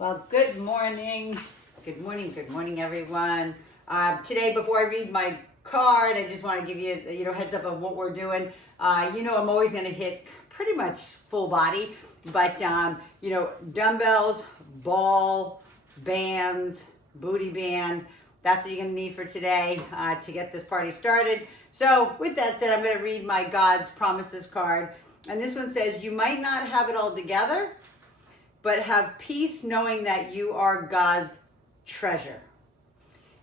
Well, good morning. Good morning, everyone. Today, before I read my card, I just want to give you, heads up of what we're doing. I'm always going to hit pretty much full body, but, dumbbells, ball, bands, booty band, that's what you're going to need for today to get this party started. So with that said, I'm going to read my God's Promises card. And this one says, you might not have it all together, but have peace knowing that you are God's treasure.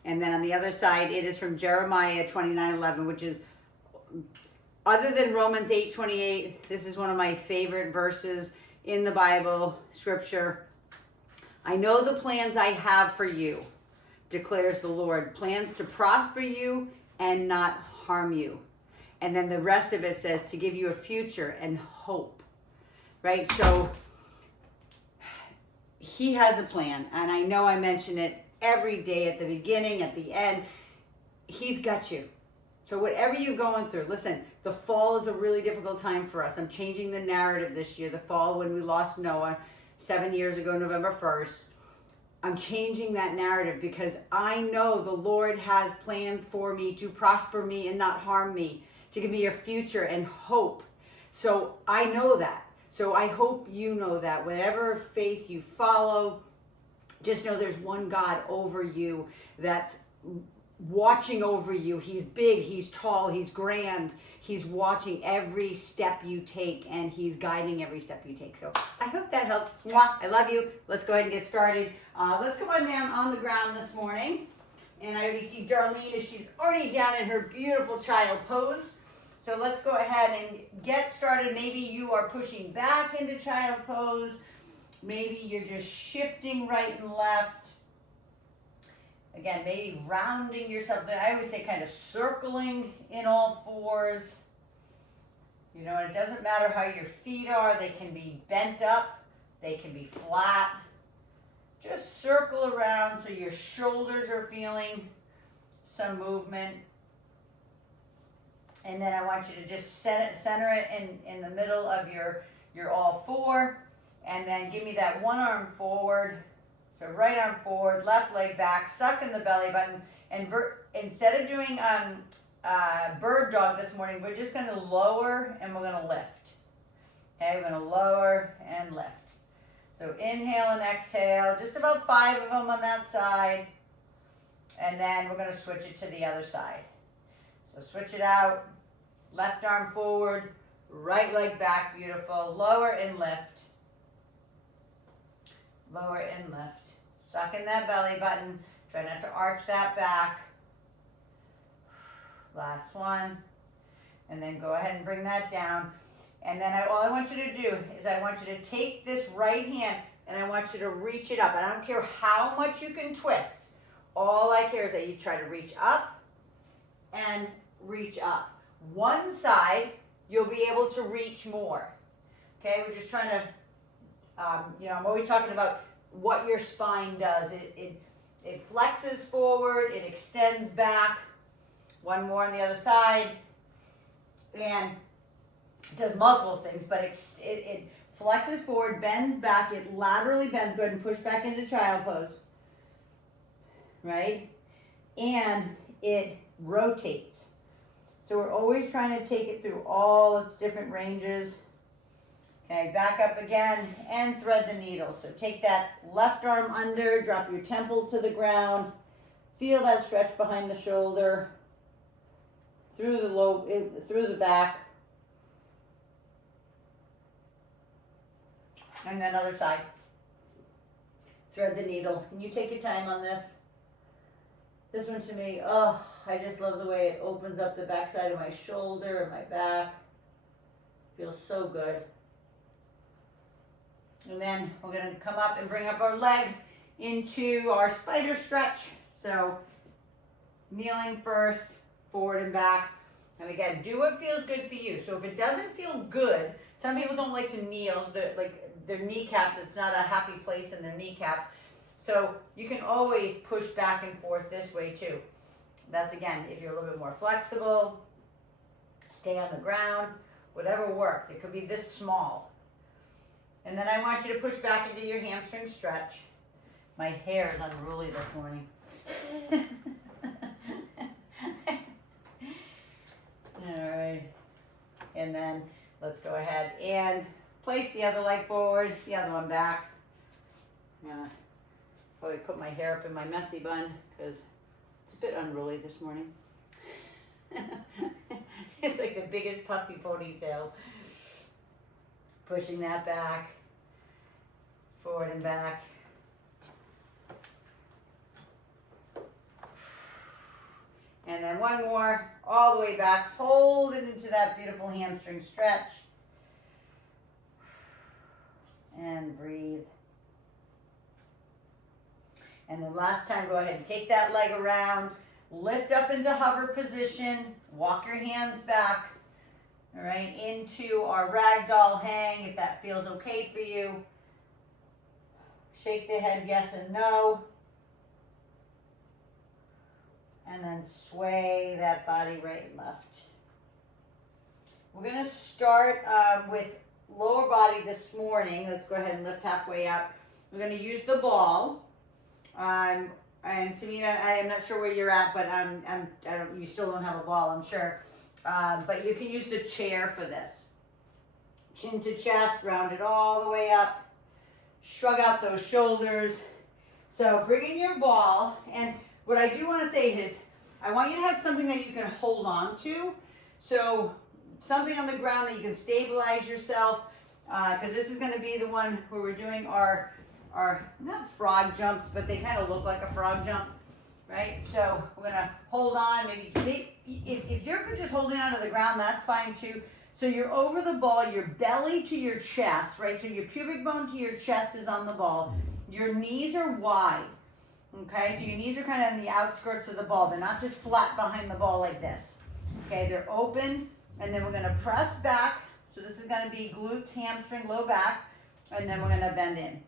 And then on the other side, it is from Jeremiah 29:11, which is, other than Romans 8:28, this is one of my favorite verses in the Bible, scripture. I know the plans I have for you, declares the Lord, plans to prosper you and not harm you. And then the rest of it says to give you a future and hope, right? So he has a plan, and I know I mention it every day at the beginning, at the end. He's got you. So whatever you're going through, listen, the fall is a really difficult time for us. I'm changing the narrative this year. The fall, when we lost Noah 7 years ago, November 1st, I'm changing that narrative because I know the Lord has plans for me to prosper me and not harm me, to give me a future and hope. So I know that. So I hope you know that. Whatever faith you follow, just know there's one God over you that's watching over you. He's big, he's tall, he's grand. He's watching every step you take, and he's guiding every step you take. So I hope that helps. Mwah, I love you. Let's go ahead and get started. Let's come on down on the ground this morning. And I already see Darlene, she's already down in her beautiful child pose. So let's go ahead and get started. Maybe you are pushing back into child pose. Maybe you're just shifting right and left. Again, maybe rounding yourself. I always say kind of circling in all fours. And it doesn't matter how your feet are. They can be bent up. They can be flat. Just circle around so your shoulders are feeling some movement. And then I want you to just center it in the middle of your all four. And then give me that one arm forward. So right arm forward, left leg back, suck in the belly button. And instead of doing bird dog this morning, we're just going to lower and we're going to lift. Okay, we're going to lower and lift. So inhale and exhale, just about 5 of them on that side. And then we're going to switch it to the other side. So switch it out. Left arm forward, right leg back, beautiful. Lower and lift. Lower and lift. Suck in that belly button. Try not to arch that back. Last one. And then go ahead and bring that down. And then all I want you to do is I want you to take this right hand and I want you to reach it up. And I don't care how much you can twist. All I care is that you try to reach up and reach up. One side, you'll be able to reach more. Okay, we're just trying to, I'm always talking about what your spine does. It flexes forward, it extends back. One more on the other side. And it does multiple things, but it flexes forward, bends back, it laterally bends. Go ahead and push back into child pose. Right? And it rotates. So we're always trying to take it through all its different ranges. Okay, back up again and thread the needle. So take that left arm under, drop your temple to the ground. Feel that stretch behind the shoulder, through the back. And then other side. Thread the needle. And you take your time on this. This one to me, I just love the way it opens up the backside of my shoulder and my back. Feels so good. And then we're going to come up and bring up our leg into our spider stretch. So kneeling first, forward and back. And again, do what feels good for you. So if it doesn't feel good, some people don't like to kneel, their kneecaps, it's not a happy place in their kneecaps. So you can always push back and forth this way too. That's again, if you're a little bit more flexible, stay on the ground, whatever works. It could be this small. And then I want you to push back into your hamstring stretch. My hair is unruly this morning. All right. And then let's go ahead and place the other leg forward, the other one back. I'm gonna probably put my hair up in my messy bun because it's a bit unruly this morning. It's like the biggest puffy ponytail. Pushing that back, forward and back. And then one more, all the way back. Hold it into that beautiful hamstring stretch. And breathe. And then last time, go ahead and take that leg around. Lift up into hover position. Walk your hands back. All right, into our ragdoll hang, if that feels okay for you. Shake the head yes and no. And then sway that body right and left. We're going to start with lower body this morning. Let's go ahead and lift halfway up. We're going to use the ball. And Samina, I am not sure where you're at, but you still don't have a ball, I'm sure. But you can use the chair for this. Chin to chest, round it all the way up. Shrug out those shoulders. So bring in your ball, and what I do want to say is, I want you to have something that you can hold on to. So something on the ground that you can stabilize yourself, because this is going to be the one where we're doing our not frog jumps, but they kind of look like a frog jump, right? So we're going to hold on. Maybe if you're just holding on to the ground, that's fine too. So you're over the ball, your belly to your chest, right? So your pubic bone to your chest is on the ball. Your knees are wide. Okay, so your knees are kind of on the outskirts of the ball. They're not just flat behind the ball like this. Okay, they're open, and then we're going to press back. So this is going to be glutes, hamstring, low back, and then we're going to bend in.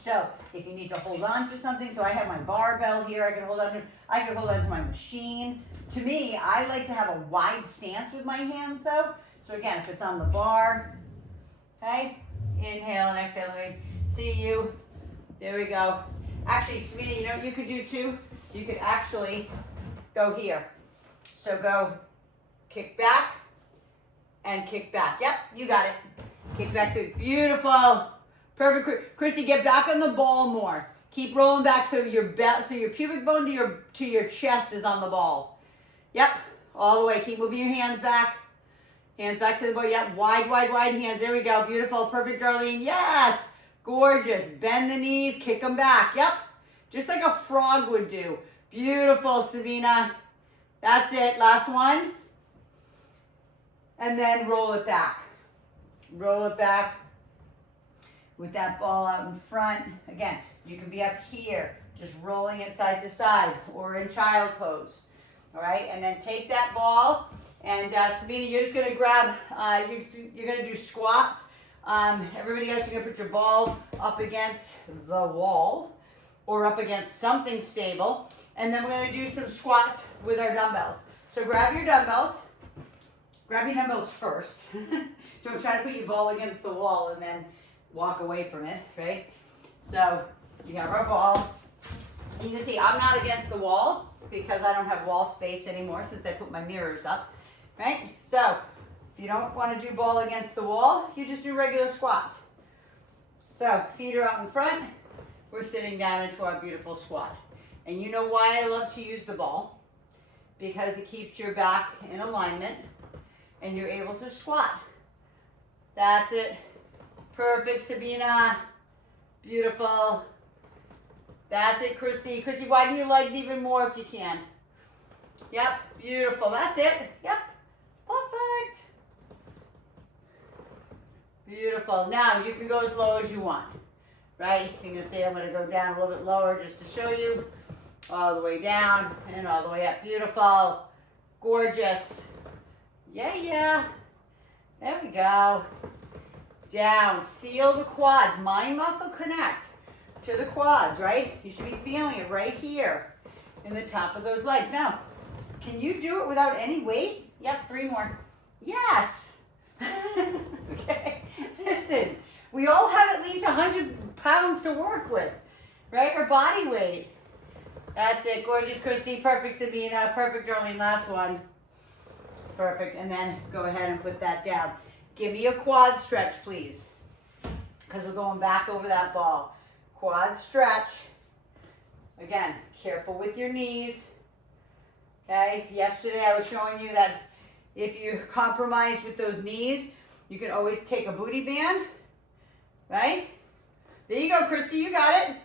So if you need to hold on to something, so I have my barbell here, I can hold on to my machine. To me, I like to have a wide stance with my hands though. So again, if it's on the bar, okay, inhale and exhale, let me see you. There we go. Actually, Samina, you know what you could do too? You could actually go here. So go kick back and kick back. Yep, you got it. Kick back through. Beautiful. Perfect. Christy, get back on the ball more. Keep rolling back so your pubic bone to your chest is on the ball. Yep, all the way. Keep moving your hands back. Hands back to the ball. Yep, wide, wide, wide hands. There we go. Beautiful. Perfect, Darlene. Yes. Gorgeous. Bend the knees, kick them back. Yep. Just like a frog would do. Beautiful, Sabina. That's it. Last one. And then roll it back. Roll it back with that ball out in front. Again, you can be up here, just rolling it side to side or in child pose. All right, and then take that ball. And Sabina, you're just going to grab, you're going to do squats. Everybody else, you're going to put your ball up against the wall or up against something stable. And then we're going to do some squats with our dumbbells. So grab your dumbbells. Grab your dumbbells first. Don't try to put your ball against the wall and then walk away from it, right? So you have our ball. You can see I'm not against the wall because I don't have wall space anymore since I put my mirrors up, right? So if you don't want to do ball against the wall, you just do regular squats. So feet are out in front. We're sitting down into our beautiful squat. And you know why I love to use the ball? Because it keeps your back in alignment and you're able to squat. That's it. Perfect, Sabina. Beautiful. That's it, Christy. Christy, widen your legs even more if you can. Yep, beautiful. That's it. Yep, perfect. Beautiful. Now you can go as low as you want, right? You can say I'm going to go down a little bit lower just to show you. All the way down and all the way up. Beautiful. Gorgeous. Yeah. There we go. Down. Feel the quads. Mind muscle connect to the quads, right? You should be feeling it right here in the top of those legs. Now, can you do it without any weight? Yep, 3 more. Yes. Okay. Listen, we all have at least 100 pounds to work with. right? Or body weight. That's it. Gorgeous, Christy. Perfect, Sabina. Perfect, Darlene. Last one. Perfect. And then go ahead and put that down. Give me a quad stretch, please. Because we're going back over that ball. Quad stretch. Again, careful with your knees. Okay? Yesterday I was showing you that if you compromise with those knees, you can always take a booty band. Right? There you go, Christy. You got it.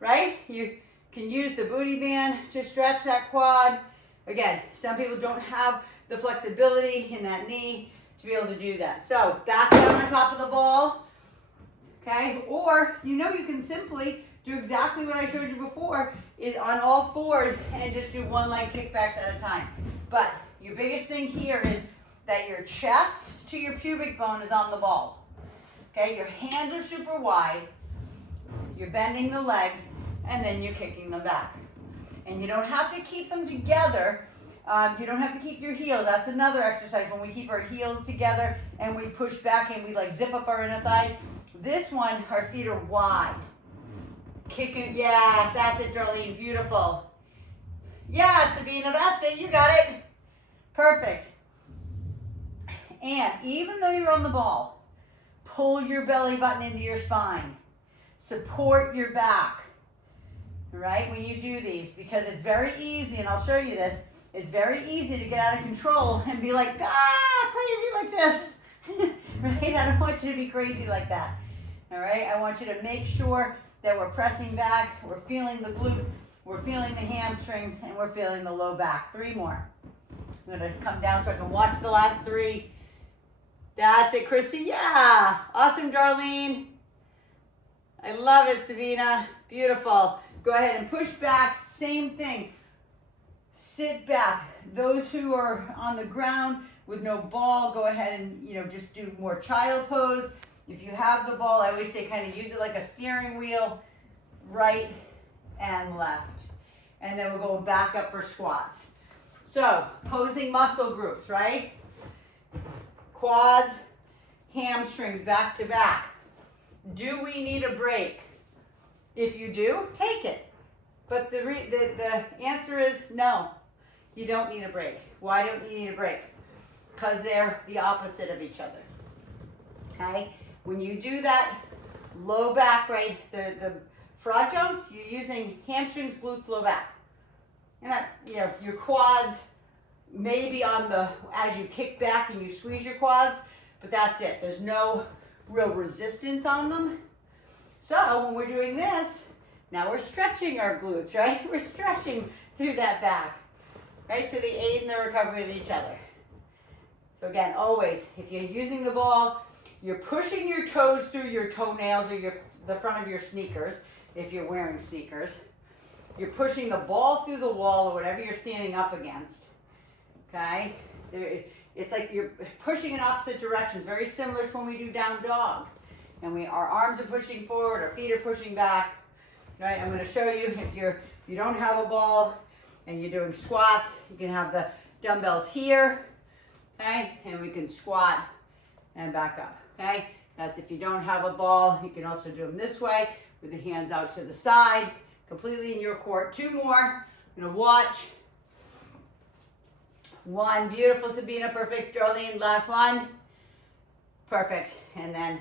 Right? You can use the booty band to stretch that quad. Again, some people don't have the flexibility in that knee to be able to do that. So back down on top of the ball, okay? Or you can simply do exactly what I showed you before, is on all fours and just do one leg kickbacks at a time. But your biggest thing here is that your chest to your pubic bone is on the ball. Okay, your hands are super wide, you're bending the legs, and then you're kicking them back. And you don't have to keep them together. You don't have to keep your heels. That's another exercise when we keep our heels together and we push back and we like zip up our inner thighs. This one, our feet are wide. Kick it. Yes, that's it, Darlene. Beautiful. Yes, Sabina, that's it. You got it. Perfect. And even though you're on the ball, pull your belly button into your spine. Support your back. Right? When you do these, because it's very easy, and I'll show you this, it's very easy to get out of control and be like, crazy like this. Right? I don't want you to be crazy like that. All right? I want you to make sure that we're pressing back, we're feeling the glutes, we're feeling the hamstrings, and we're feeling the low back. 3 more. I'm going to come down so I can watch the last 3. That's it, Christy. Yeah. Awesome, Darlene. I love it, Sabina. Beautiful. Go ahead and push back. Same thing. Sit back. Those who are on the ground with no ball, go ahead and just do more child pose. If you have the ball, I always say kind of use it like a steering wheel, right and left. And then we're going back up for squats. So, posing muscle groups, right? Quads, hamstrings, back to back. Do we need a break? If you do, take it. But the answer is no. You don't need a break. Why don't you need a break? Because they're the opposite of each other. Okay? When you do that low back, right, the frog jumps, you're using hamstrings, glutes, low back. And your quads may be on as you kick back and you squeeze your quads, but that's it. There's no real resistance on them. So when we're doing this, now we're stretching our glutes, right? We're stretching through that back, right? So they aid in the recovery of each other. So again, always, if you're using the ball, you're pushing your toes through your toenails or the front of your sneakers, if you're wearing sneakers. You're pushing the ball through the wall or whatever you're standing up against, okay? It's like you're pushing in opposite directions, very similar to when we do down dog. And our arms are pushing forward, our feet are pushing back, right? I'm going to show you if you don't have a ball and you're doing squats, you can have the dumbbells here, okay? And we can squat and back up, okay? That's if you don't have a ball. You can also do them this way with the hands out to the side, completely in your court. 2 more. I'm going to watch. 1. Beautiful, Sabina. Perfect. Darlene, last one. Perfect. And then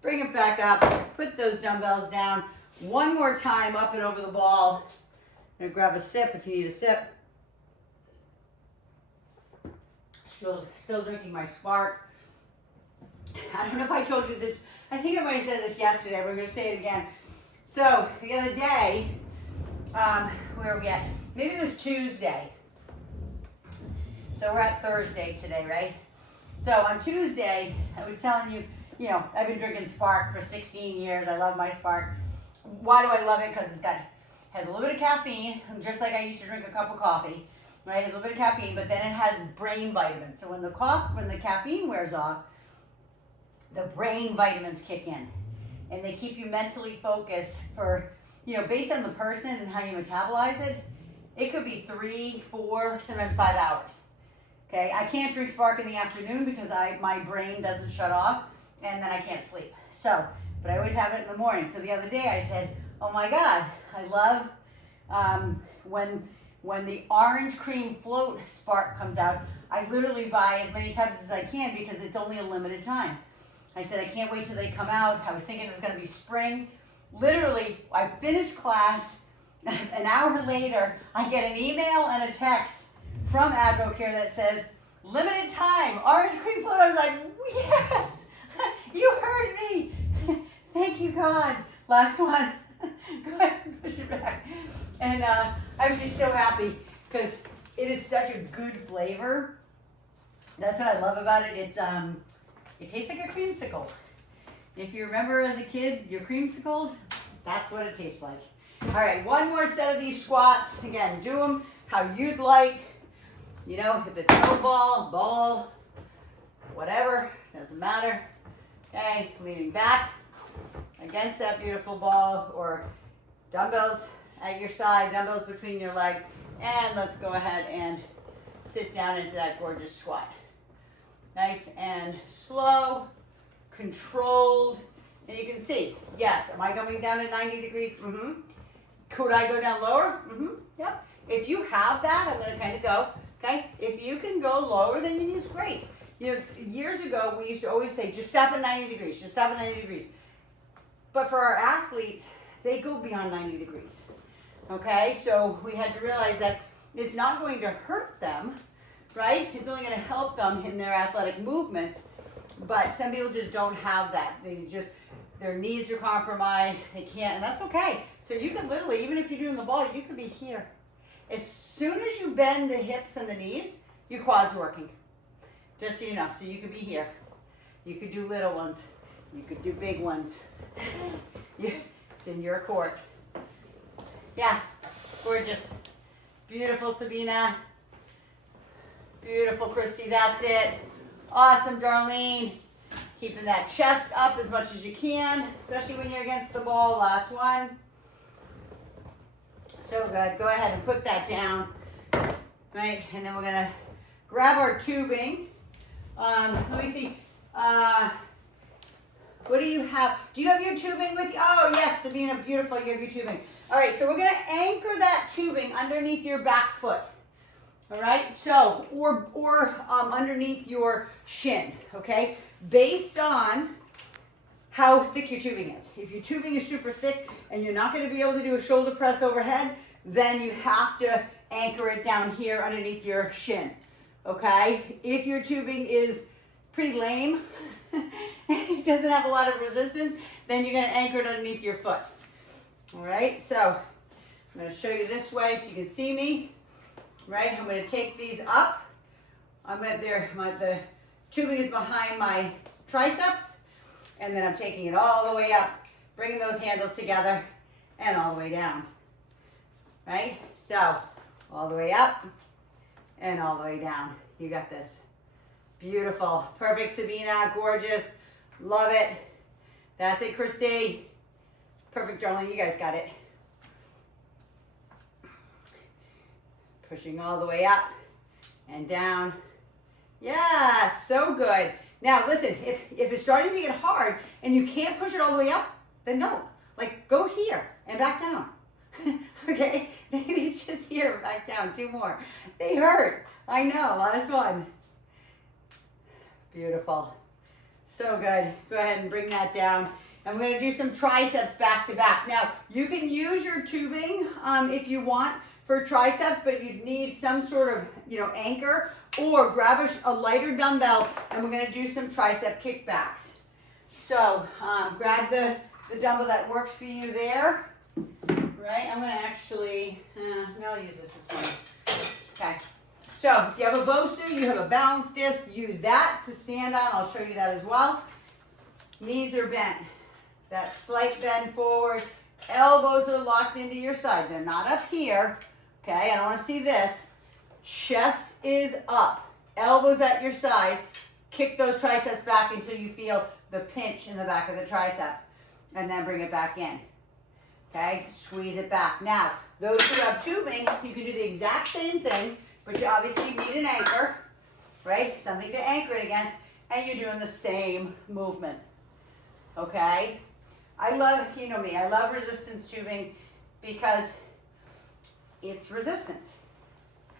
bring it back up. Put those dumbbells down. 1 more time up and over the ball. I'm going to grab a sip if you need a sip. Still drinking my Spark. I don't know if I told you this. I think I might have said this yesterday. We're going to say it again. So the other day, where are we at? Maybe it was Tuesday. So we're at Thursday today, right? So on Tuesday, I was telling you, I've been drinking Spark for 16 years. I love my Spark. Why do I love it? Because has a little bit of caffeine, just like I used to drink a cup of coffee, right? It has a little bit of caffeine, but then it has brain vitamins. So when the caffeine wears off, the brain vitamins kick in. And they keep you mentally focused for, based on the person and how you metabolize it, it could be 3, 4, sometimes 5 hours. Okay, I can't drink Spark in the afternoon because my brain doesn't shut off and then I can't sleep. So, but I always have it in the morning. So the other day I said, Oh my God, I love when the orange cream float spark comes out. I literally buy as many tubs as I can because it's only a limited time. I said, I can't wait till they come out. I was thinking it was gonna be spring. Literally, I finished class, an hour later, I get an email and a text from AdvoCare that says, limited time, orange cream float. I was like, yes, you heard me. Thank you, God. Last one. Go ahead and push it back. And I was just so happy because it is such a good flavor. That's what I love about it. It tastes like a creamsicle. If you remember as a kid, your creamsicles, that's what it tastes like. All right, one more set of these squats. Again, do them how you'd like. You know, if it's no ball, whatever, doesn't matter. Okay, leaning back against that beautiful ball, or dumbbells at your side, dumbbells between your legs, and let's go ahead and sit down into that gorgeous squat. Nice and slow, controlled, and you can see, yes, am I coming down at 90 degrees? Mm-hmm. Could I go down lower? Mm-hmm. Yep. If you have that, I'm gonna kind of go, okay? If you can go lower, then you use great. You know, years ago, we used to always say, just stop at 90 degrees, just stop at 90 degrees. But for our athletes, they go beyond 90 degrees, okay? So we had to realize that it's not going to hurt them, right? It's only gonna help them in their athletic movements, but some people just don't have that. Their knees are compromised, they can't, and that's okay. So you can literally, even if you're doing the ball, you could be here. As soon as you bend the hips and the knees, your quad's working. Just so you know, so you could be here. You could do little ones. You could do big ones. It's in your court. Yeah, gorgeous. Beautiful, Sabina. Beautiful, Christy, that's it. Awesome, Darlene. Keeping that chest up as much as you can, especially when you're against the ball. Last one. So good. Go ahead and put that down, right? And then we're gonna grab our tubing. Let me see. What do you have? Do you have your tubing with you? Oh yes, Sabina, beautiful. You have your tubing. All right, so we're gonna anchor that tubing underneath your back foot. All right, so or underneath your shin. Okay, based on how thick your tubing is. If your tubing is super thick and you're not going to be able to do a shoulder press overhead, then you have to anchor it down here underneath your shin. Okay, if your tubing is pretty lame, it doesn't have a lot of resistance, then you're going to anchor it underneath your foot. All right, so I'm going to show you this way so you can see me. Right, I'm going to take these up. The tubing is behind my triceps, and then I'm taking it all the way up, bringing those handles together, and all the way down. Right, so all the way up, and all the way down. You got this. Beautiful, perfect, Sabina, gorgeous, love it. That's it, Christy. Perfect, Darlene, you guys got it. Pushing all the way up and down. Yeah, so good. Now listen, if it's starting to get hard and you can't push it all the way up, then don't. Like, go here and back down. Okay, maybe it's just here and back down. 2 more. They hurt. I know, last one. Beautiful. So good. Go ahead and bring that down. And we're gonna do some triceps back to back. Now, you can use your tubing if you want for triceps, but you'd need some sort of, anchor, or grab a lighter dumbbell, and we're gonna do some tricep kickbacks. So grab the dumbbell that works for you there, right? I'm gonna actually, I'll use this one. Okay, so if you have a Bosu, you have a balance disc, use that to stand on. I'll show you that as well. Knees are bent, that slight bend forward. Elbows are locked into your side. They're not up here. Okay, I don't want to see this. Chest is up. Elbows at your side. Kick those triceps back until you feel the pinch in the back of the tricep. And then bring it back in. Okay, squeeze it back. Now, those who have tubing, you can do the exact same thing, but you obviously need an anchor, right? Something to anchor it against, and you're doing the same movement. Okay? I love, you know me, I love resistance tubing because it's resistance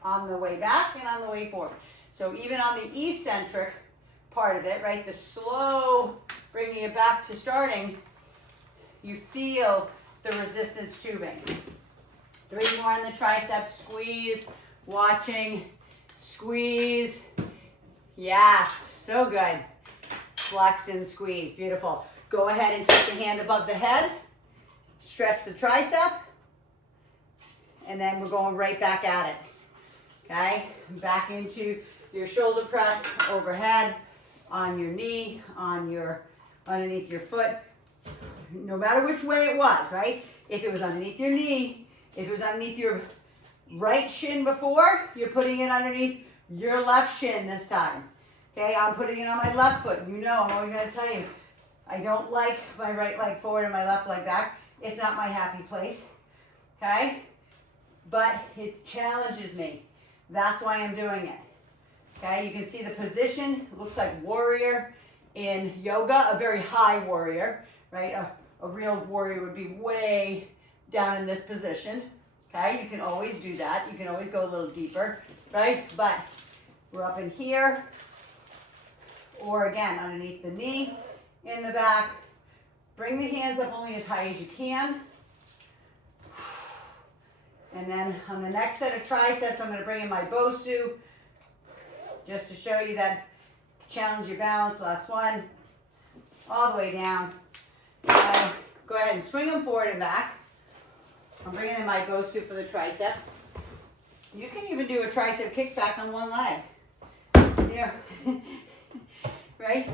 on the way back and on the way forward. So even on the eccentric part of it, right, the slow bringing it back to starting, you feel the resistance tubing. 3 more on the triceps, squeeze, watching, squeeze. Yes, so good. Flex and squeeze, beautiful. Go ahead and take the hand above the head, stretch the tricep, and then we're going right back at it. Okay, back into your shoulder press, overhead, on your knee, underneath your foot. No matter which way it was, right? If it was underneath your knee, if it was underneath your right shin before, you're putting it underneath your left shin this time. Okay, I'm putting it on my left foot. You know, I'm always gonna tell you, I don't like my right leg forward and my left leg back. It's not my happy place, okay? But it challenges me. That's why I'm doing it, okay? You can see the position, it looks like warrior in yoga, a very high warrior, right? A real warrior would be way down in this position, okay? You can always do that. You can always go a little deeper, right? But we're up in here, or again, underneath the knee, in the back. Bring the hands up only as high as you can. And then on the next set of triceps, I'm going to bring in my Bosu just to show you that challenge your balance. Last one, all the way down. Okay. Go ahead and swing them forward and back. I'm bringing in my Bosu for the triceps. You can even do a tricep kickback on one leg. You know, right?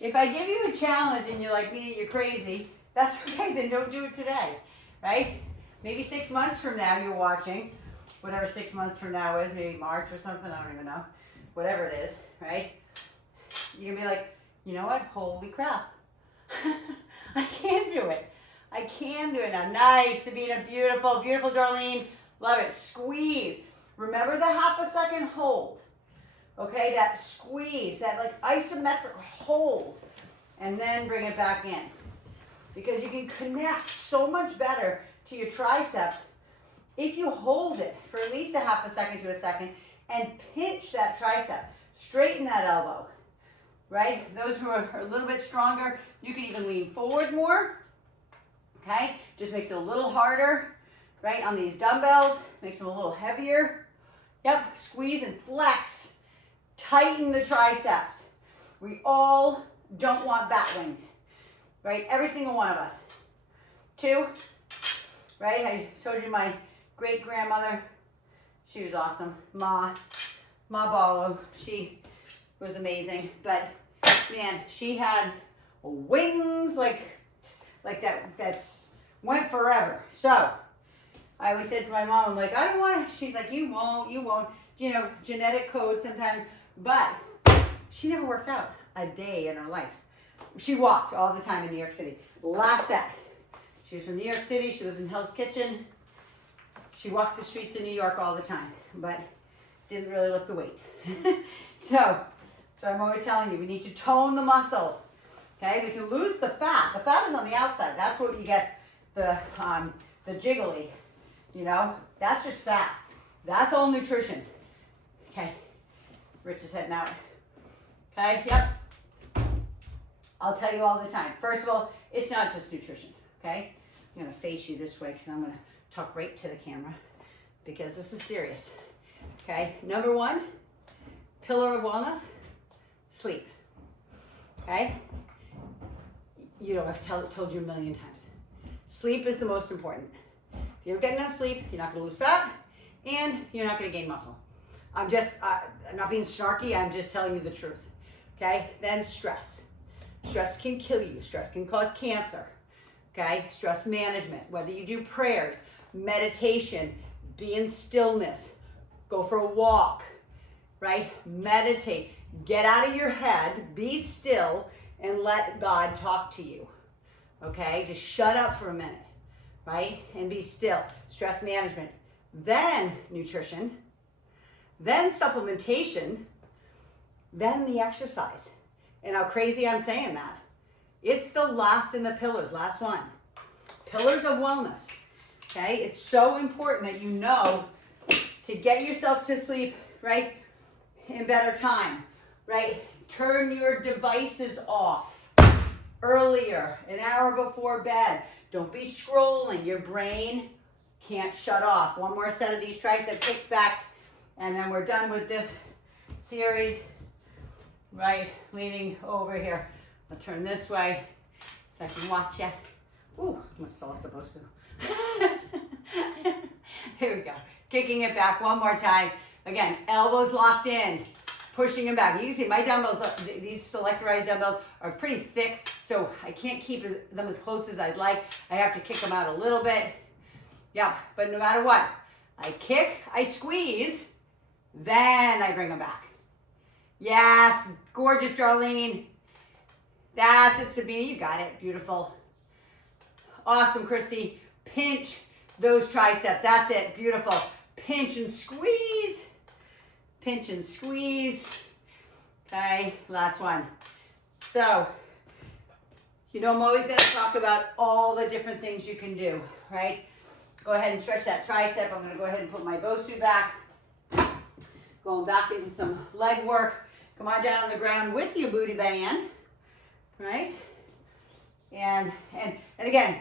If I give you a challenge and you're like me, you're crazy, that's okay, then don't do it today, right? Maybe 6 months from now you're watching, whatever 6 months from now is, maybe March or something, I don't even know, whatever it is, right? You're gonna be like, you know what, holy crap, I can do it. I can do it now. Nice, Sabina, beautiful, beautiful, Darlene, love it. Squeeze, remember the half a second hold. Okay, that squeeze, that like isometric hold, and then bring it back in. Because you can connect so much better to your triceps if you hold it for at least a half a second to a second and pinch that tricep, straighten that elbow, right? Those who are a little bit stronger, you can even lean forward more, okay? Just makes it a little harder, right? On these dumbbells, makes them a little heavier. Yep, squeeze and flex. Tighten the triceps. We all don't want bat wings, right? Every single one of us. 2, right? I told you my great grandmother, she was awesome. Ma Ballo, she was amazing. But man, she had wings like that's went forever. So I always said to my mom, I'm like, I don't want to. She's like, you won't. You know, genetic code sometimes. But she never worked out a day in her life. She walked all the time in New York City. Last set. She was from New York City. She lived in Hell's Kitchen. She walked the streets of New York all the time, but didn't really lift the weight. So I'm always telling you, we need to tone the muscle. Okay, we can lose the fat. The fat is on the outside. That's what you get the jiggly. You know, that's just fat. That's all nutrition. Okay. Rich is heading out. Okay, yep. I'll tell you all the time. First of all, it's not just nutrition, okay? I'm gonna face you this way because I'm gonna talk right to the camera because this is serious, okay? Number 1, pillar of wellness, sleep, okay? You know, I've told you a million times. Sleep is the most important. If you don't get enough sleep, you're not gonna lose fat and you're not gonna gain muscle. I'm not being snarky, I'm just telling you the truth, okay? Then stress. Stress can kill you. Stress can cause cancer, okay? Stress management, whether you do prayers, meditation, be in stillness, go for a walk, right? Meditate, get out of your head, be still, and let God talk to you, okay? Just shut up for a minute, right? And be still. Stress management. Then nutrition. Then supplementation, then the exercise. And how crazy I'm saying that. It's still lost in the pillars. Last one. Pillars of wellness. Okay, it's so important that you know to get yourself to sleep, right, in better time, right? Turn your devices off earlier, an hour before bed. Don't be scrolling. Your brain can't shut off. One more set of these tricep kickbacks, and then we're done with this series, right? Leaning over here. I'll turn this way so I can watch you. Ooh, almost fell off the Bosu. Here we go. Kicking it back one more time. Again, elbows locked in, pushing them back. You can see my dumbbells, these selectorized dumbbells are pretty thick, so I can't keep them as close as I'd like. I have to kick them out a little bit. Yeah, but no matter what, I kick, I squeeze, then I bring them back. Yes, gorgeous, Darlene. That's it, Sabina, you got it, beautiful. Awesome, Christy. Pinch those triceps, that's it, beautiful. Pinch and squeeze. Pinch and squeeze. Okay, last one. So, you know I'm always gonna talk about all the different things you can do, right? Go ahead and stretch that tricep. I'm gonna go ahead and put my Bosu back. Going back into some leg work. Come on down on the ground with your booty band, right? And again,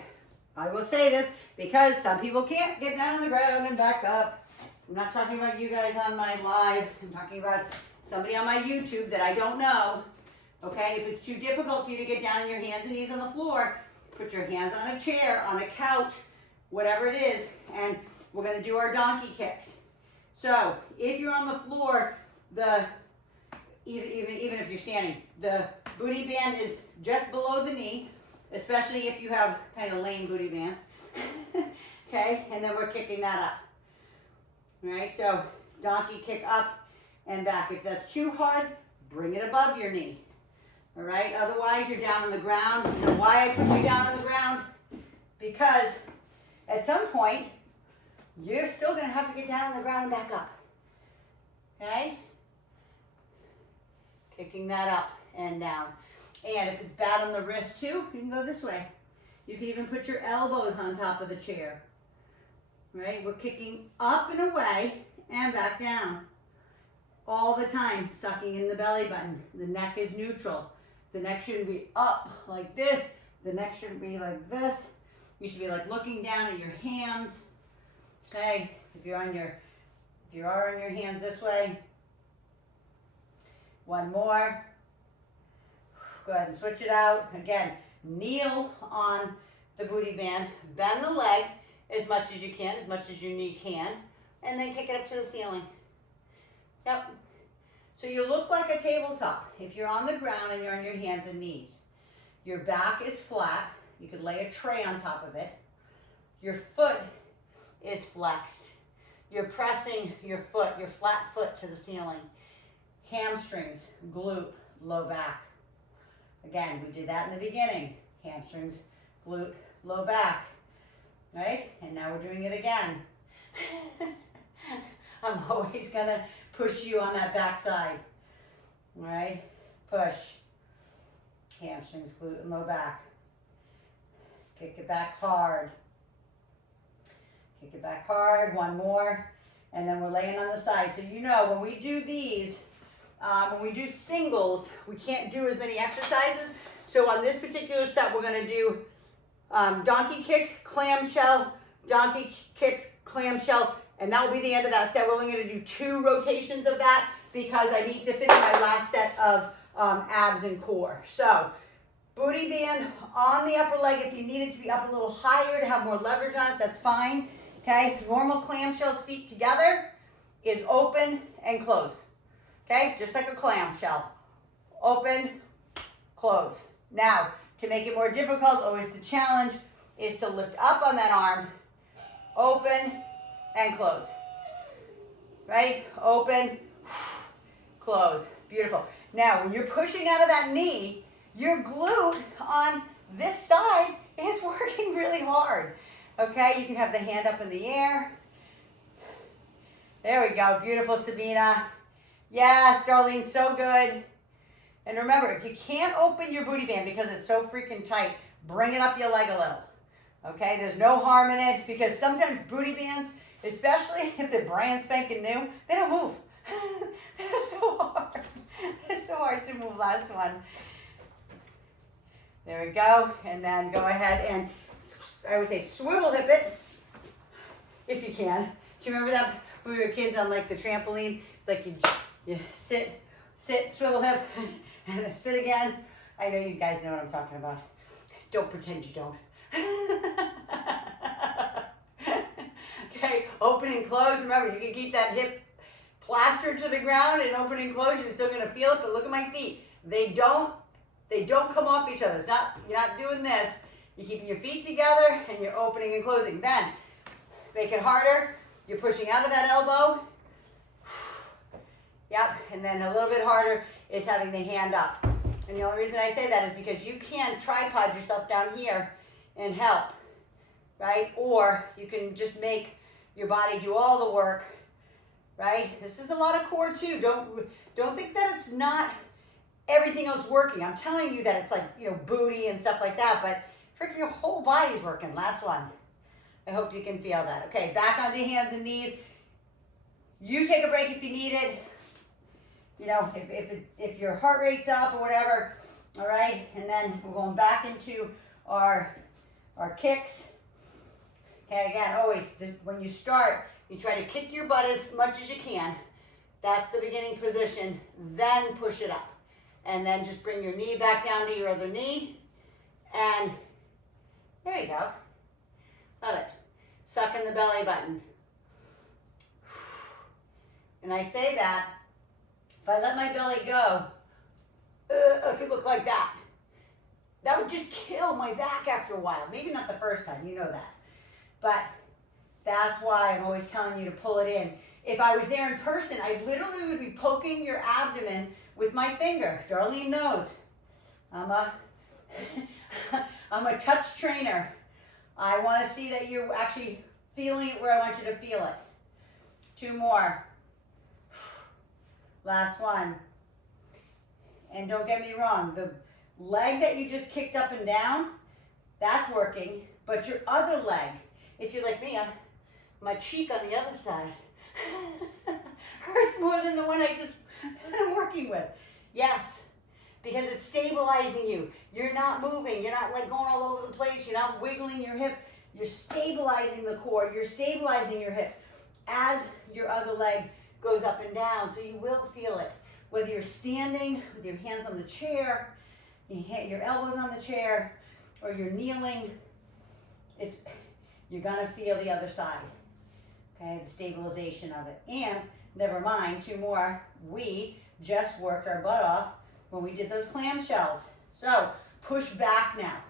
I will say this because some people can't get down on the ground and back up. I'm not talking about you guys on my live. I'm talking about somebody on my YouTube that I don't know. Okay, if it's too difficult for you to get down on your hands and knees on the floor, put your hands on a chair, on a couch, whatever it is, and we're gonna do our donkey kicks. So if you're on the floor, even if you're standing, the booty band is just below the knee, especially if you have kind of lame booty bands. Okay, and then we're kicking that up. All right, so donkey kick up and back. If that's too hard, bring it above your knee. All right, otherwise you're down on the ground. You know why I put you down on the ground? Because at some point, you're still gonna have to get down on the ground and back up. Okay? Kicking that up and down. And if it's bad on the wrist too, you can go this way. You can even put your elbows on top of the chair. Right? We're kicking up and away and back down. All the time, sucking in the belly button. The neck is neutral. The neck shouldn't be up like this. The neck shouldn't be like this. You should be like looking down at your hands. Okay? If you are on your hands this way. One more. Go ahead and switch it out. Again, kneel on the booty band. Bend the leg as much as you can, as much as your knee can. And then kick it up to the ceiling. Yep. So you look like a tabletop if you're on the ground and you're on your hands and knees. Your back is flat. You could lay a tray on top of it. Your foot is flexed. You're pressing your foot, your flat foot to the ceiling. Hamstrings, glute, low back. Again, we did that in the beginning. Hamstrings, glute, low back. Right? And now we're doing it again. I'm always gonna push you on that back side. All right? Push. Hamstrings, glute, and low back. Kick it back hard. Kick it back hard. One more. And then we're laying on the side. So you know when we do these, when we do singles, we can't do as many exercises. So on this particular set, we're going to do donkey kicks, clamshell, donkey kicks, clamshell, and that will be the end of that set. We're only going to do 2 rotations of that because I need to finish my last set of abs and core. So booty band on the upper leg. If you need it to be up a little higher to have more leverage on it, that's fine. Okay, normal clamshells, feet together, is open and close. Okay, just like a clamshell. Open, close. Now, to make it more difficult, always the challenge is to lift up on that arm, open, and close. Right? Open, close. Beautiful. Now, when you're pushing out of that knee, your glute on this side is working really hard. Okay, you can have the hand up in the air. There we go. Beautiful, Sabina. Yes, Darlene, so good. And remember, if you can't open your booty band because it's so freaking tight, bring it up your leg a little. Okay, there's no harm in it, because sometimes booty bands, especially if they're brand spanking new, they don't move. They're so hard. It's so hard to move. Last one. There we go. And then go ahead and, I would say, swivel hip it if you can. Do you remember that when we were kids on like the trampoline? It's like you sit, swivel hip, and sit again. I know you guys know what I'm talking about. Don't pretend you don't. Okay, open and close. Remember, you can keep that hip plastered to the ground, and open and close, you're still gonna feel it, but look at my feet. They don't come off each other. It's not, you're not doing this. You're keeping your feet together and you're opening and closing. Then, make it harder. You're pushing out of that elbow. Yep, and then a little bit harder is having the hand up. And the only reason I say that is because you can tripod yourself down here and help, right? Or you can just make your body do all the work, right? This is a lot of core too. Don't think that it's not everything else working. I'm telling you that it's like, you know, booty and stuff like that, but freaking your whole body's working. Last one. I hope you can feel that. Okay, back onto hands and knees. You take a break if you need it. You know, if your heart rate's up or whatever, all right? And then we're going back into our kicks. Okay, again, always, when you start, you try to kick your butt as much as you can. That's the beginning position. Then push it up. And then just bring your knee back down to your other knee. And there you go. Love it. Suck in the belly button. And I say that, if I let my belly go, it could look like that. That would just kill my back after a while. Maybe not the first time, you know that. But that's why I'm always telling you to pull it in. If I was there in person, I literally would be poking your abdomen with my finger. Darlene knows. I'm a touch trainer. I want to see that you're actually feeling it where I want you to feel it. 2 more. Last one. And don't get me wrong, the leg that you just kicked up and down, that's working. But your other leg, if you're like me, my cheek on the other side hurts more than the one that I'm working with. Yes, because it's stabilizing you. You're not moving. You're not like going all over the place. You're not wiggling your hip. You're stabilizing the core. You're stabilizing your hips as your other leg goes up and down. So you will feel it. Whether you're standing with your hands on the chair, your elbows on the chair, or you're kneeling, you're gonna feel the other side. Okay, the stabilization of it. And never mind, 2 more. We just worked our butt off when we did those clamshells. So push back now.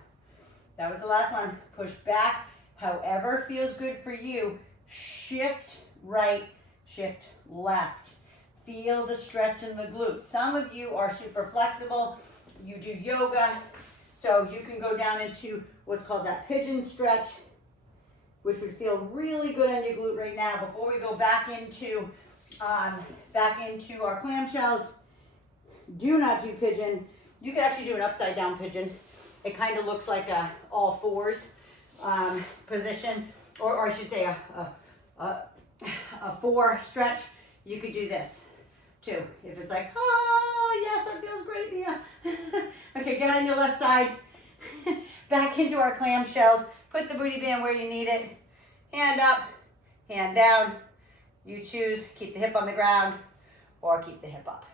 That was the last one. Push back, however feels good for you. Shift right, shift left. Feel the stretch in the glutes. Some of you are super flexible. You do yoga, so you can go down into what's called that pigeon stretch, which would feel really good on your glute right now. Before we go back into our clamshells, do not do pigeon. You could actually do an upside down pigeon. It kind of looks like a all fours position, or I should say a 4 stretch. You could do this too. If it's like, oh yes, that feels great, Mia. Okay, get on your left side. Back into our clamshells. Put the booty band where you need it. Hand up, hand down. You choose, keep the hip on the ground or keep the hip up.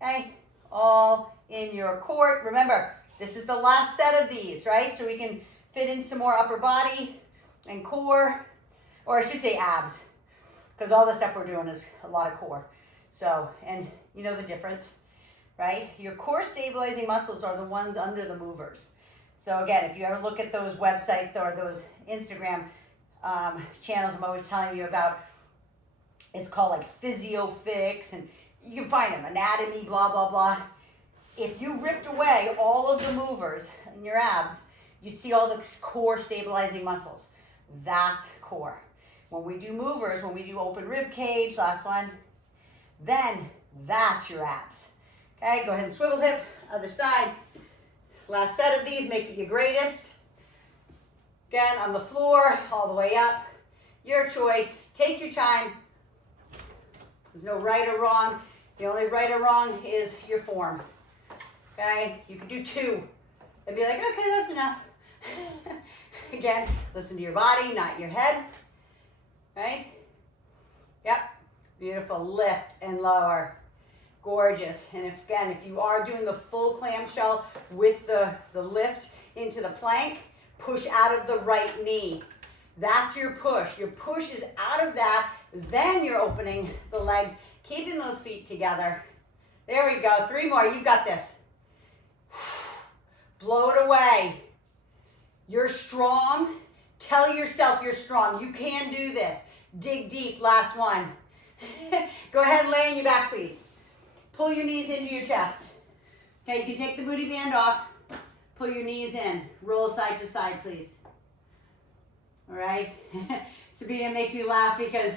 Okay, all in your court. Remember, this is the last set of these, right? So we can fit in some more upper body and core, or I should say abs, because all the stuff we're doing is a lot of core. So, and you know the difference, right? Your core stabilizing muscles are the ones under the movers. So again, if you ever look at those websites or those Instagram channels I'm always telling you about, it's called like Physio Fix, and you can find them, anatomy, blah, blah, blah. If you ripped away all of the movers in your abs, you'd see all the core stabilizing muscles. That's core. When we do movers, when we do open rib cage, last one, then that's your abs. Okay, go ahead and swivel hip, other side. Last set of these, make it your greatest. Again, on the floor, all the way up. Your choice, take your time. There's no right or wrong. The only right or wrong is your form. Okay, you can do 2 and be like, okay, that's enough. Again, listen to your body, not your head. Right? Yep, beautiful, lift and lower. Gorgeous. And if you are doing the full clamshell with the lift into the plank, push out of the right knee. That's your push. Your push is out of that, then you're opening the legs, keeping those feet together. There we go. 3 more. You've got this. Blow it away. You're strong. Tell yourself you're strong. You can do this. Dig deep. Last one. Go ahead and lay on your back, please. Pull your knees into your chest. Okay, you can take the booty band off. Pull your knees in. Roll side to side, please. All right? Sabina makes me laugh because,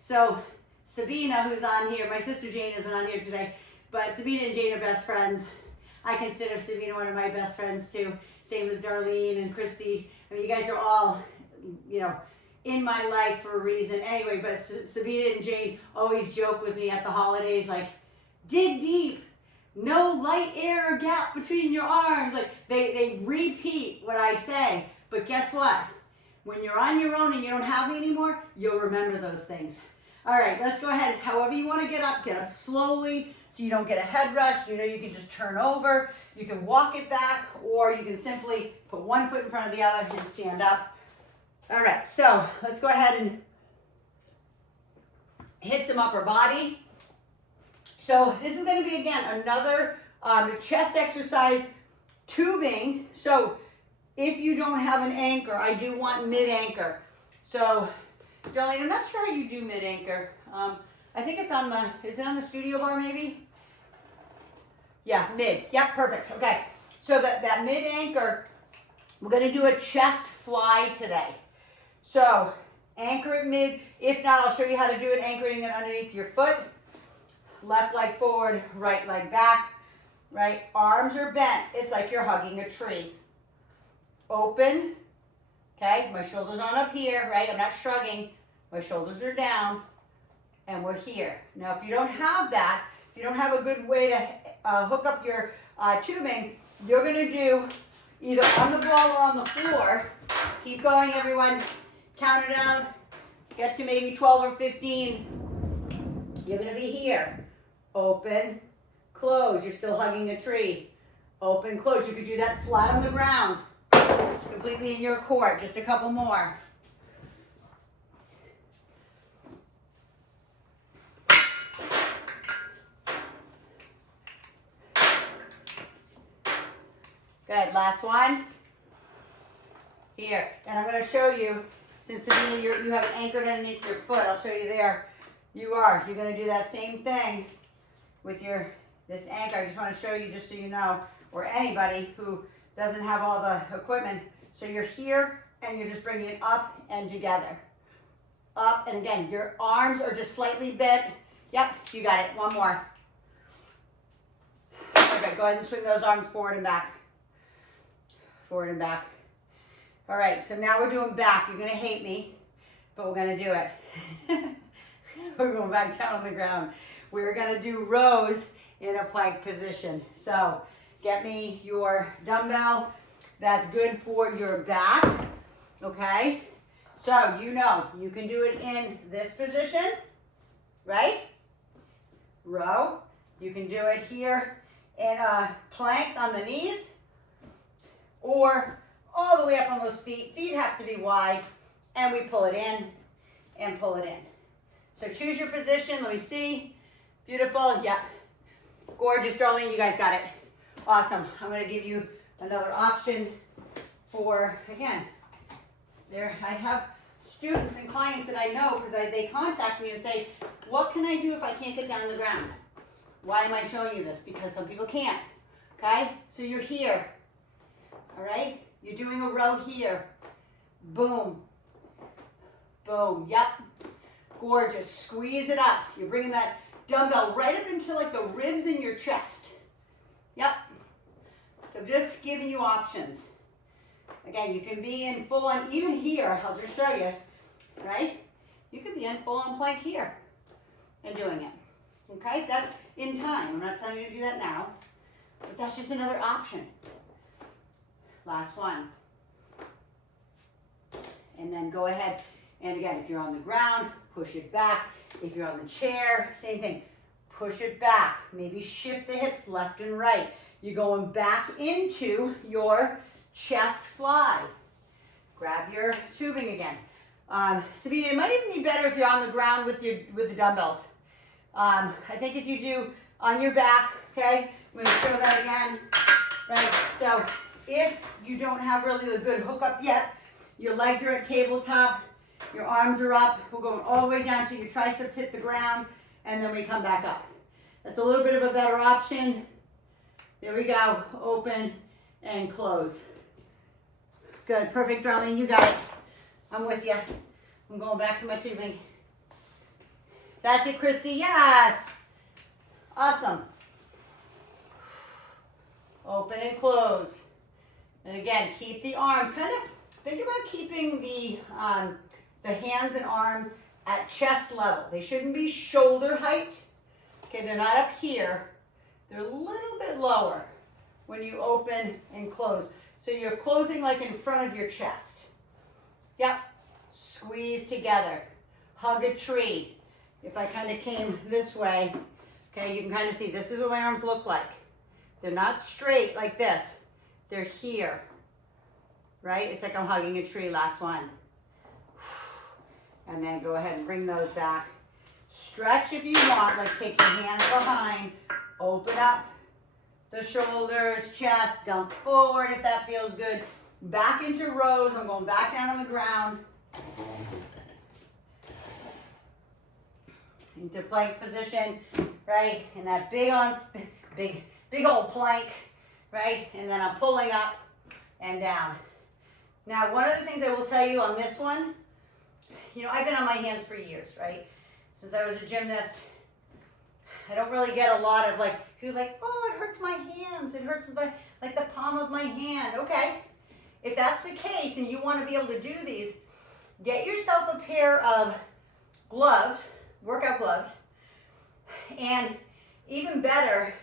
so Sabina, who's on here, my sister Jane isn't on here today, but Sabina and Jane are best friends. I consider Sabina one of my best friends too. Same as Darlene and Christy. I mean, you guys are all, you know, in my life for a reason. Anyway, but Sabina and Jane always joke with me at the holidays, like, dig deep. No light air or gap between your arms. Like they repeat what I say. But guess what? When you're on your own and you don't have me anymore, you'll remember those things. All right, let's go ahead. However you want to get up slowly so you don't get a head rush. You know, you can just turn over. You can walk it back, or you can simply put one foot in front of the other and stand up. All right, so let's go ahead and hit some upper body. So this is going to be, again, another chest exercise, tubing. So if you don't have an anchor, I do want mid-anchor. So, Darlene, I'm not sure how you do mid-anchor. I think it's on the, is it on the studio bar maybe? Yeah, mid. Yeah, perfect. Okay. So that mid-anchor, we're going to do a chest fly today. So anchor it mid. If not, I'll show you how to do it, anchoring it underneath your foot. Left leg forward, right leg back, right? Arms are bent. It's like you're hugging a tree. Open, okay? My shoulders aren't up here, right? I'm not shrugging. My shoulders are down, and we're here. Now, if you don't have that, if you don't have a good way to hook up your tubing, you're gonna do either on the ball or on the floor. Keep going, everyone. Count it down. Get to maybe 12 or 15. You're gonna be here. Open, close. You're still hugging a tree. Open, close. You could do that flat on the ground. Completely in your court. Just a couple more. Good. Last one. Here. And I'm going to show you, since Sabina, you have it anchored underneath your foot. I'll show you there. You're going to do that same thing with this anchor. I just want to show you just so you know, or anybody who doesn't have all the equipment. So you're here and you're just bringing it up and together. Up, and again, your arms are just slightly bent. Yep, you got it. One more. Okay, go ahead and swing those arms forward and back. Forward and back. All right, so now we're doing back. You're gonna hate me, but we're gonna do it. We're going back down on the ground. We're gonna do rows in a plank position. So get me your dumbbell. That's good for your back, okay? So you know, you can do it in this position, right? Row. You can do it here in a plank on the knees, or all the way up on those feet. Feet have to be wide, and we pull it in and pull it in. So choose your position. Let me see. Beautiful. Yep. Gorgeous, Darlene. You guys got it. Awesome. I'm going to give you another option for, again, there I have students and clients that I know because they contact me and say, what can I do if I can't get down on the ground? Why am I showing you this? Because some people can't. Okay? So you're here. All right? You're doing a row here. Boom. Boom. Yep. Gorgeous. Squeeze it up. You're bringing that dumbbell right up into like the ribs in your chest. Yep. So just giving you options. Again, you can be in full on, even here, I'll just show you, right? You can be in full on plank here and doing it. Okay, that's in time. I'm not telling you to do that now, but that's just another option. Last one. And then go ahead, and again, if you're on the ground, push it back. If you're on the chair, same thing. Push it back. Maybe shift the hips left and right. You're going back into your chest fly. Grab your tubing again. Sabina, it might even be better if you're on the ground with the dumbbells. I think if you do on your back, okay, I'm going to show that again. Right, so if you don't have really a good hookup yet, your legs are at tabletop, your arms are up, we're going all the way down so your triceps hit the ground, and then we come back up. That's a little bit of a better option. There we go, open and close. Good, perfect, darling, you got it. I'm with you. I'm going back to my tubing. That's it, Christy, yes. Awesome. Open and close. And again, keep the arms, kind of think about keeping the hands and arms at chest level. They shouldn't be shoulder height. Okay, they're not up here. They're a little bit lower when you open and close. So you're closing like in front of your chest. Yep. Squeeze together. Hug a tree. If I kind of came this way, okay, you can kind of see this is what my arms look like. They're not straight like this. They're here. Right? It's like I'm hugging a tree. Last one. And then go ahead and bring those back. Stretch if you want, like take your hands behind, open up the shoulders, chest, dump forward if that feels good. Back into rows. I'm going back down on the ground. Into plank position, right? In that big old plank, right? And then I'm pulling up and down. Now, one of the things I will tell you on this one, you know, I've been on my hands for years, right? Since I was a gymnast, I don't really get a lot of like, people like, oh, it hurts my hands. It hurts like the palm of my hand. Okay, if that's the case and you want to be able to do these, get yourself a pair of gloves, workout gloves, and even better,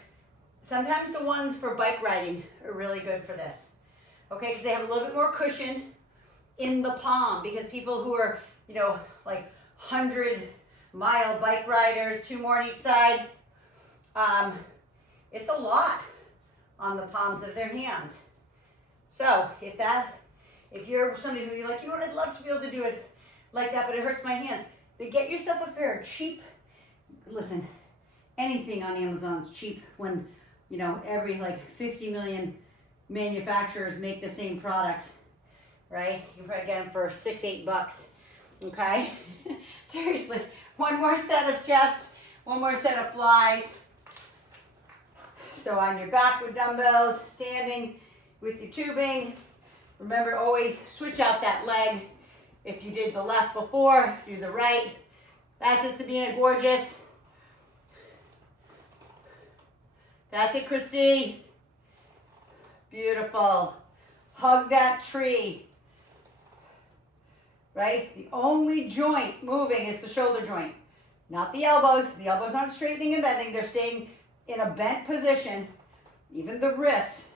sometimes the ones for bike riding are really good for this. Okay, because they have a little bit more cushion in the palm, because people who are, you know, like 100-mile bike riders, 2 more on each side, it's a lot on the palms of their hands. So if you're somebody who you're like, you know what, I'd love to be able to do it like that, but it hurts my hands, then get yourself a pair of cheap, listen, anything on Amazon's cheap when, you know, every like 50 million manufacturers make the same product, right? You can probably get them for $6-8, okay? Seriously, one more set of chests, one more set of flies. So on your back with dumbbells, standing with your tubing. Remember, always switch out that leg. If you did the left before, do the right. That's it, Sabina, gorgeous. That's it, Christy. Beautiful. Hug that tree. Right? The only joint moving is the shoulder joint, not the elbows. The elbows aren't straightening and bending. They're staying in a bent position. Even the wrists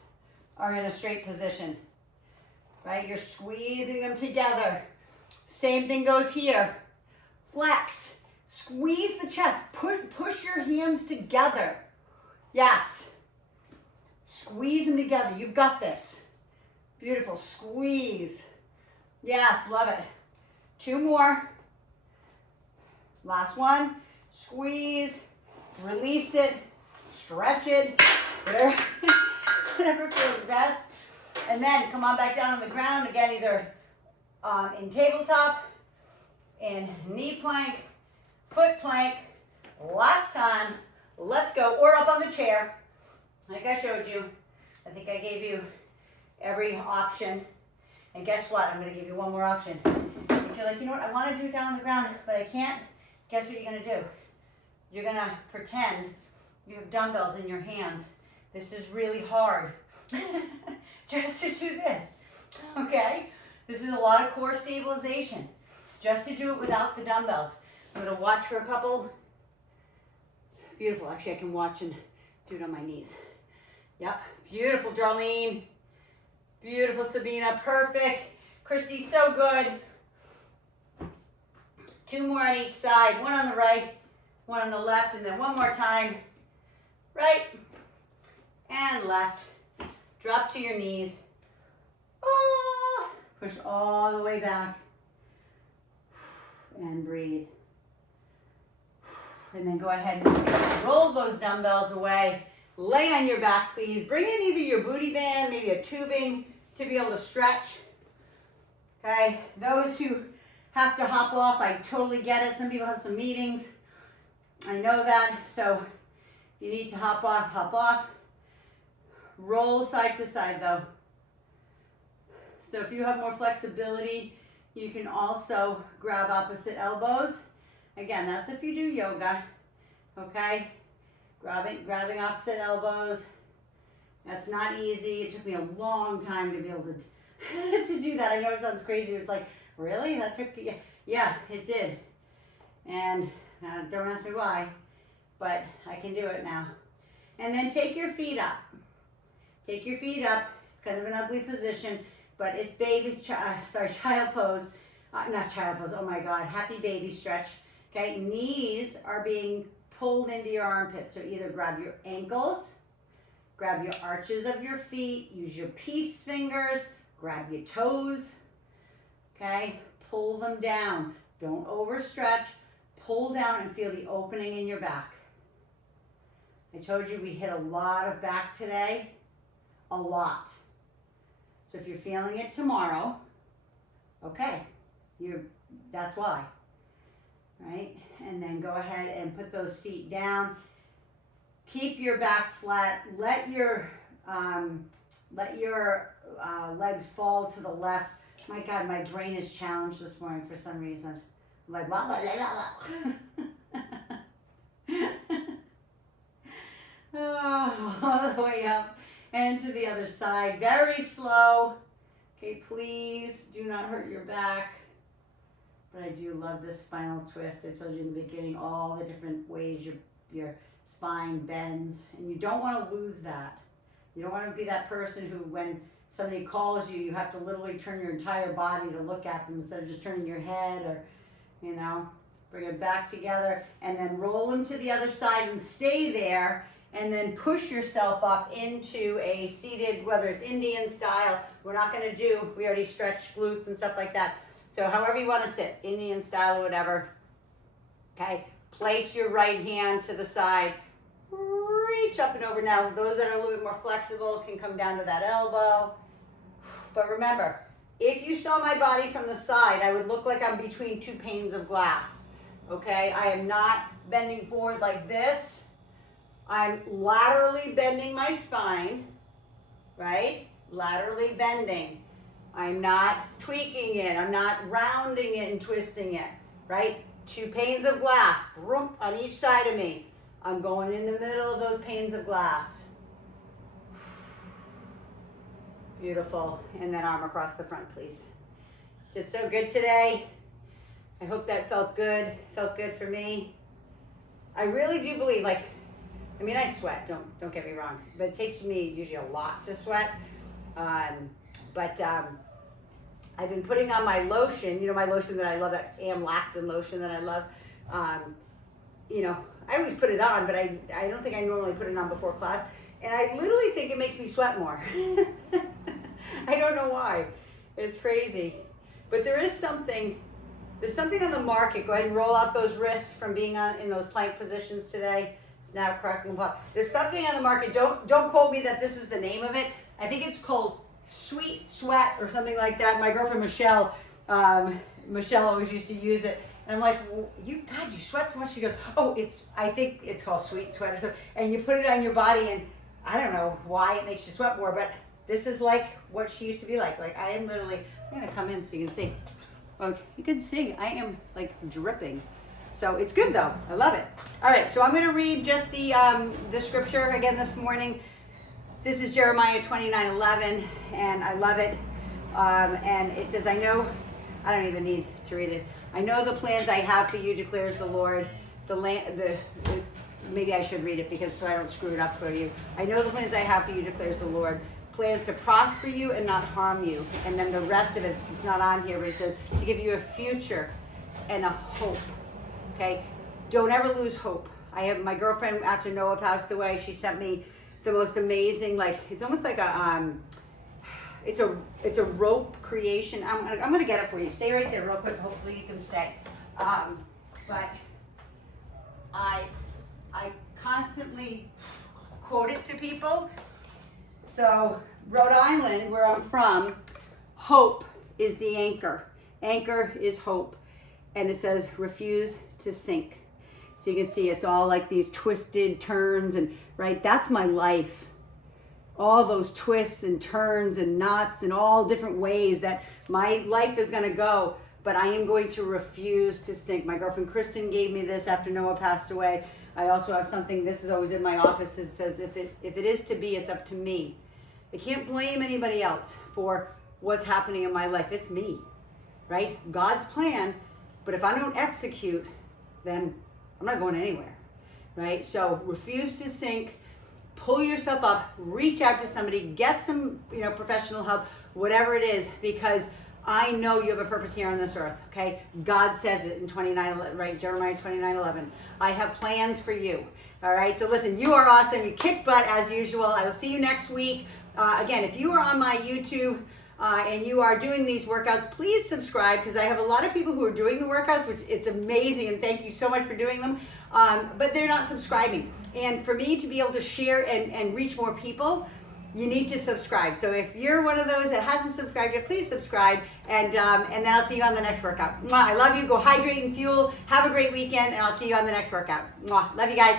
are in a straight position. Right? You're squeezing them together. Same thing goes here. Flex. Squeeze the chest. Push your hands together. Yes. Squeeze them together. You've got this. Beautiful. Squeeze. Yes, love it. 2 more. Last one. Squeeze. Release it. Stretch it. Whatever feels best. And then come on back down on the ground again, either in tabletop, in knee plank, foot plank. Last time. Let's go. Or up on the chair. Like I showed you. I think I gave you every option. And guess what? I'm going to give you one more option. If you're like, you know what? I want to do it down on the ground, but I can't. Guess what you're going to do? you're gonna pretend you have dumbbells in your hands. This is really hard. Just to do this, okay? This is a lot of core stabilization. Just to do it without the dumbbells. I'm gonna watch for a couple. Beautiful, actually I can watch and do it on my knees. Yep, beautiful Darlene. Beautiful Sabina, perfect. Christy, so good. 2 more on each side, 1 on the right, 1 on the left, and then 1 more time. Right and left. Drop to your knees. Oh, push all the way back. And breathe. And then go ahead and roll those dumbbells away. Lay on your back, please. Bring in either your booty band, maybe a tubing to be able to stretch. Okay, those who have to hop off, I totally get it. Some people have some meetings. I know that. So if you need to hop off, hop off. Roll side to side though. So if you have more flexibility, you can also grab opposite elbows. Again, that's if you do yoga, okay? Grabbing opposite elbows. That's not easy. It took me a long time to be able to, to do that. I know it sounds crazy. It's like, really? That took you? Yeah, it did. And don't ask me why, but I can do it now. And then take your feet up. Take your feet up. It's kind of an ugly position, but it's child pose. Not child pose, oh my God, happy baby stretch. Okay, knees are being pulled into your armpits. So either grab your ankles, grab your arches of your feet, use your peace fingers, grab your toes, okay? Pull them down. Don't overstretch. Pull down and feel the opening in your back. I told you we hit a lot of back today, a lot. So if you're feeling it tomorrow, okay, that's why, right? And then go ahead and put those feet down. Keep your back flat. Let your legs fall to the left. My God, my brain is challenged this morning for some reason. I'm like, blah, blah, blah, blah. Oh, all the way up and to the other side. Very slow. Okay, please do not hurt your back. But I do love this spinal twist. I told you in the beginning all the different ways your spine bends. And you don't want to lose that. You don't want to be that person who, when somebody calls you, you have to literally turn your entire body to look at them instead of just turning your head, or, you know, bring it back together and then roll them to the other side and stay there, and then push yourself up into a seated, whether it's Indian style. We're not going to do, we already stretched glutes and stuff like that. So however you want to sit, Indian style or whatever. Okay, place your right hand to the side. Reach up and over. Now, those that are a little bit more flexible can come down to that elbow. But remember, if you saw my body from the side, I would look like I'm between 2 panes of glass. Okay, I am not bending forward like this. I'm laterally bending my spine, right? Laterally bending. I'm not tweaking it. I'm not rounding it and twisting it, right? 2 panes of glass on each side of me. I'm going in the middle of those panes of glass. Beautiful. And then arm across the front, please. Did so good today. I hope that felt good. Felt good for me. I really do believe, like, I mean, I sweat, don't get me wrong, but it takes me usually a lot to sweat. I've been putting on my lotion, you know, my lotion that I love, that Amlactin lotion that I love. You know, I always put it on, but I don't think I normally put it on before class. And I literally think it makes me sweat more. I don't know why. It's crazy. But there's something on the market. Go ahead and roll out those wrists from being in those plank positions today. Snap, crackle, and pop. There's something on the market. Don't quote me that this is the name of it. I think it's called Sweet Sweat or something like that. My girlfriend Michelle always used to use it. And I'm like, well, you sweat so much. She goes, oh, I think it's called Sweet Sweat or something. And you put it on your body, and I don't know why it makes you sweat more, but this is like what she used to be like. Like, I am literally, I'm gonna come in so you can see. Well, you can see I am like dripping. So it's good though. I love it. All right, so I'm going to read just the scripture again this morning. This is Jeremiah 29:11, and I love it. And it says, I don't even need to read it. I know the plans I have for you, declares the Lord. Maybe I should read it because so I don't screw it up for you. I know the plans I have for you, declares the Lord. Plans to prosper you and not harm you. And then the rest of it, it's not on here, but it says to give you a future and a hope. Okay? Don't ever lose hope. I have my girlfriend, after Noah passed away, she sent me the most amazing, like, it's almost like it's a rope creation. I'm gonna get it for you. Stay right there real quick. Hopefully you can stay. But I constantly quote it to people. So Rhode Island, where I'm from, hope is the anchor. Anchor is hope. And it says refuse to sink. So you can see it's all like these twisted turns and right, that's my life. All those twists and turns and knots and all different ways that my life is gonna go, but I am going to refuse to sink. My girlfriend Kristen gave me this after Noah passed away. I also have something, this is always in my office, it says, if it is to be, it's up to me. I can't blame anybody else for what's happening in my life. It's me, right? God's plan, but if I don't execute, then I'm not going anywhere, right? So refuse to sink, pull yourself up, reach out to somebody, get some, professional help, whatever it is, because I know you have a purpose here on this earth, okay? God says it in Jeremiah 29:11. I have plans for you, all right? So listen, you are awesome. You kick butt as usual. I will see you next week. Again, if you are on my YouTube and you are doing these workouts, please subscribe because I have a lot of people who are doing the workouts, which it's amazing, and thank you so much for doing them, but they're not subscribing. And for me to be able to share and reach more people, you need to subscribe. So if you're one of those that hasn't subscribed yet, please subscribe, and then I'll see you on the next workout. Mwah, I love you. Go hydrate and fuel. Have a great weekend, and I'll see you on the next workout. Mwah, love you guys.